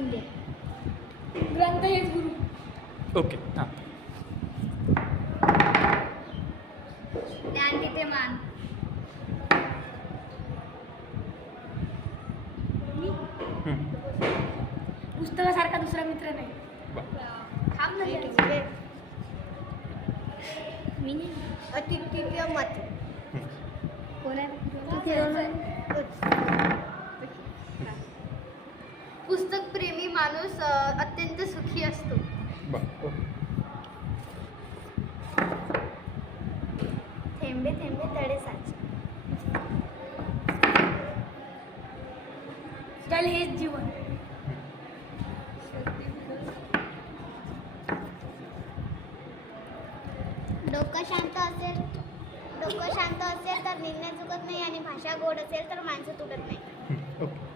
मूल्य ग्रंथ हेच गुरु. ओके हां. ज्ञान तिथे मान. पुस्तकासारखा दुसरा मित्र नाही. थांब ना. मी नाही. अतिथ्य मत. कोण आहे? पुस्तक प्रेमी माणूस अत्यंत सुखी असतो. थेंबे थेंबे तळे साचे. चल हेच जीवन. डोकं शांत असेल डोकं शांत असेल तर निर्णय चुकत नाही आणि भाषा गोड असेल तर माणसं तुटत नाही हं. ओके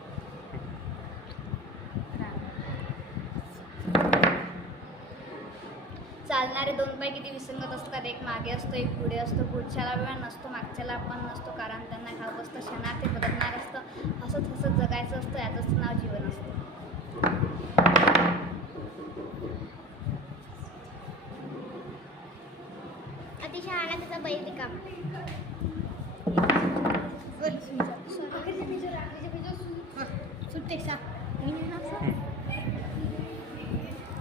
चालणारे दोन पाय किती विसंगत असतात? एक मागे असतो एक पुढे असतो. पुढच्याला वेळ नसतो मागच्याला पण नसतो कारण त्यांना घाव असतं क्षणात ते बदलणार असतं. हसत हसत जगायचं असतं याचंच नाव जीवन असतं. अतिशय त्याचा बैल रिकामा सुट्टे सा.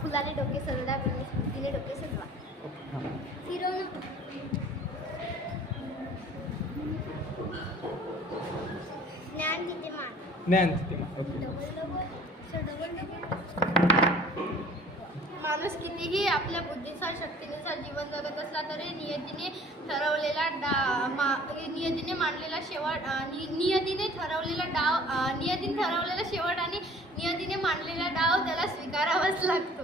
फुलाने डोके सजला तिने डोके सजवा ओके हां ज्ञान किती मान ज्ञान ओके माणूस कितीही आपल्या बुद्धीनुसार शक्तीनुसार जीवन जगत असला तरी नियतीने ठरवलेला डा मा नियतीने मांडलेला शेवट नियतीने ठरवलेला डाव नियतीने ठरवलेला शेवट आणि नियतीने मांडलेला डाव त्याला स्वीकारावाच लागतो.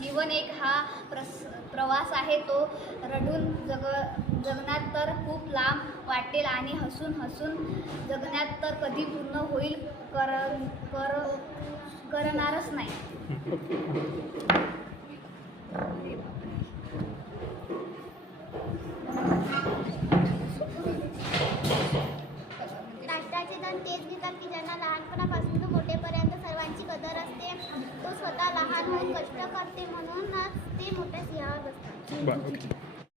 जीवन एक हा प्रस प्रवास आहे तो रडून जग जगण्यात तर खूप लांब वाटेल आणि हसून हसून जगण्यात तर कधी पूर्ण होईल कर कर करणारच नाही. तो कष्ट करते म्हणूनच ते मोठ्या सिंहावर बसतात. बरं ओके.